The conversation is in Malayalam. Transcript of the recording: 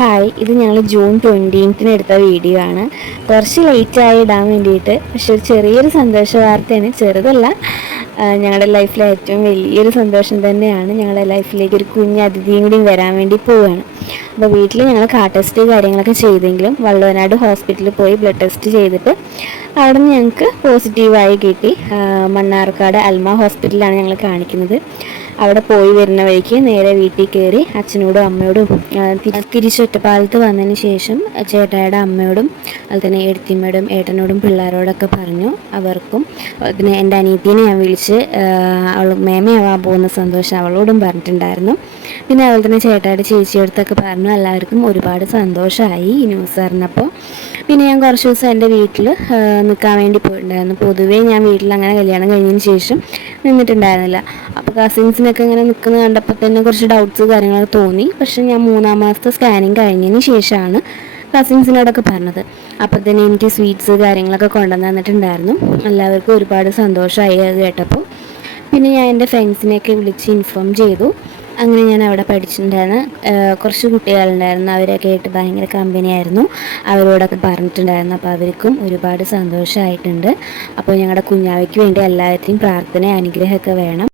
ഹായ്, ഇത് ഞങ്ങൾ ജൂൺ 20-ന് എടുത്ത വീഡിയോ ആണ്. കുറച്ച് ലേറ്റായി ഇടാൻ വേണ്ടിയിട്ട്, പക്ഷെ ഒരു ചെറിയൊരു സന്തോഷ വാർത്തയാണ്. ചെറുതല്ല, ഞങ്ങളുടെ ലൈഫിലെ ഏറ്റവും വലിയൊരു സന്തോഷം തന്നെയാണ്. ഞങ്ങളുടെ ലൈഫിലേക്ക് ഒരു കുഞ്ഞ് അതിഥിയും കൂടി വരാൻ വേണ്ടി പോവുകയാണ്. അപ്പോൾ വീട്ടിൽ ഞങ്ങൾ കാർഡ് ടെസ്റ്റ് കാര്യങ്ങളൊക്കെ ചെയ്തെങ്കിലും വള്ളുവനാട് ഹോസ്പിറ്റലിൽ പോയി ബ്ലഡ് ടെസ്റ്റ് ചെയ്തിട്ട് അവിടെ നിന്ന് ഞങ്ങൾക്ക് പോസിറ്റീവായി കിട്ടി. മണ്ണാർക്കാട് അൽമ ഹോസ്പിറ്റലിലാണ് ഞങ്ങൾ കാണിക്കുന്നത്. അവിടെ പോയി വരുന്ന വഴിക്ക് നേരെ വീട്ടിൽ കയറി അച്ഛനോടും അമ്മയോടും തിരിച്ചൊറ്റപ്പാലത്ത് വന്നതിന് ശേഷം ചേട്ടായുടെ അമ്മയോടും അതുപോലെ തന്നെ എഴുത്തിമ്മയോടും ഏട്ടനോടും പിള്ളേരോടൊക്കെ പറഞ്ഞു. അവർക്കും പിന്നെ എൻ്റെ അനിയത്തിനെ ഞാൻ വിളിച്ച് അവൾ മേമയാവാൻ പോകുന്ന സന്തോഷം അവളോടും പറഞ്ഞിട്ടുണ്ടായിരുന്നു. പിന്നെ അതുപോലെ തന്നെ ചേട്ടായുടെ ചേച്ചിയോടത്തൊക്കെ പറഞ്ഞു. എല്ലാവർക്കും ഒരുപാട് സന്തോഷമായി ഈ ന്യൂസ് അറിഞ്ഞപ്പോൾ. പിന്നെ ഞാൻ കുറച്ച് ദിവസം എൻ്റെ വീട്ടിൽ നിൽക്കാൻ വേണ്ടി പോയിട്ടുണ്ടായിരുന്നു. പൊതുവേ ഞാൻ വീട്ടിൽ അങ്ങനെ കല്യാണം കഴിഞ്ഞതിന് ശേഷം നിന്നിട്ടുണ്ടായിരുന്നില്ല. അപ്പോൾ കസിൻസിനൊക്കെ ഇങ്ങനെ നിൽക്കുന്നത് കണ്ടപ്പോൾ തന്നെ കുറച്ച് ഡൗട്ട്സ് കാര്യങ്ങളൊക്കെ തോന്നി. പക്ഷേ ഞാൻ 3-ാം മാസത്തെ സ്കാനിങ് കഴിഞ്ഞതിന് ശേഷമാണ് കസിൻസിനോടൊക്കെ പറഞ്ഞത്. അപ്പോൾ തന്നെ എനിക്ക് സ്വീറ്റ്സ് കാര്യങ്ങളൊക്കെ കൊണ്ടുവന്ന് തന്നിട്ടുണ്ടായിരുന്നു. എല്ലാവർക്കും ഒരുപാട് സന്തോഷമായി അത് കേട്ടപ്പോൾ. പിന്നെ ഞാൻ എൻ്റെ ഫ്രണ്ട്സിനെയൊക്കെ വിളിച്ച് ഇൻഫോം ചെയ്തു. അങ്ങനെ ഞാൻ അവിടെ പഠിച്ചിട്ടുണ്ടായിരുന്നു. കുറച്ച് കുട്ടികളുണ്ടായിരുന്നു, അവരൊക്കെ ആയിട്ട് ഭയങ്കര കമ്പനിയായിരുന്നു. അവരോടൊക്കെ പറഞ്ഞിട്ടുണ്ടായിരുന്നു. അപ്പോൾ അവർക്കും ഒരുപാട് സന്തോഷമായിട്ടുണ്ട്. അപ്പോൾ ഞങ്ങളുടെ കുഞ്ഞാവയ്ക്ക് വേണ്ടി എല്ലാവരുടെയും പ്രാർത്ഥന അനുഗ്രഹമൊക്കെ വേണം.